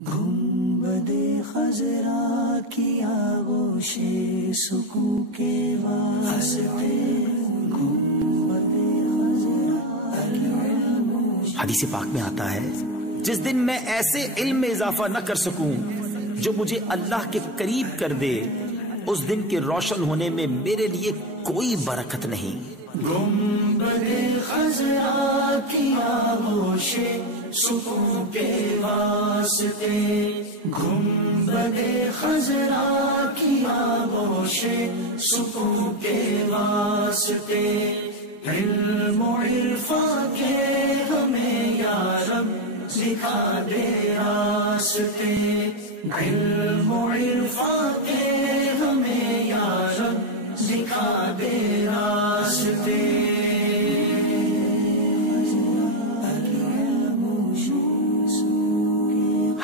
گنبد خضرا کی آغوش سکون کے واسطے گنبد خضرا۔ حدیث پاک میں آتا ہے جس دن میں ایسے علم میں اضافہ نہ کر سکوں جو مجھے اللہ کے قریب کر دے، اس دن کے روشن ہونے میں میرے لیے کوئی برکت نہیں۔ گنبد خضرا کی آغوش سکون کے واسطے گنبد خضرا کی آغوش سکون کے واسطے علم و عرفان کے ہمیں یا رب دکھا دے راستے، علم و عرفان کے ہمیں یا رب دکھا دے راستے۔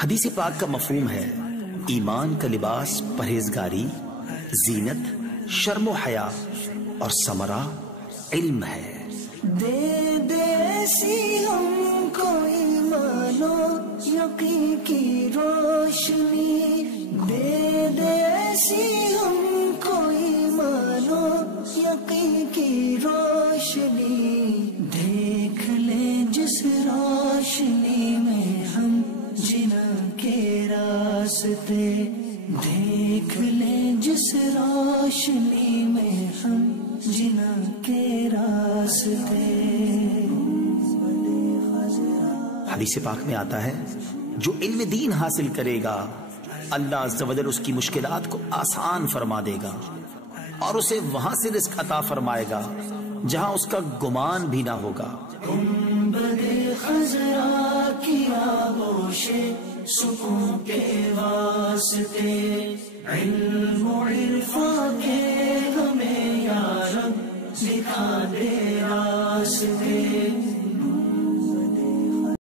حدیث پاک کا مفہوم ہے ایمان کا لباس پرہیزگاری، زینت، شرم و حیا اور ثمرہ علم ہے۔ دے دے ایسی ہم کو ایمان و یقین کی روشنی، دے دے ایسی ہم کو ایمان و یقین کی روشنی، دیکھ لے جس روشنی میں ہم جنا کے راستے، دیکھ لے جس روشنی میں ہم جنا کے راستے۔ حدیث پاک میں آتا ہے جو علم دین حاصل کرے گا اللہ عز و جل اس کی مشکلات کو آسان فرما دے گا اور اسے وہاں سے رزق عطا فرمائے گا جہاں اس کا گمان بھی نہ ہوگا۔ گنبد خضرا کی آغوش سکون کے واسطے علم و عرفان کے ہمیں یا رب دکھا دے راستے۔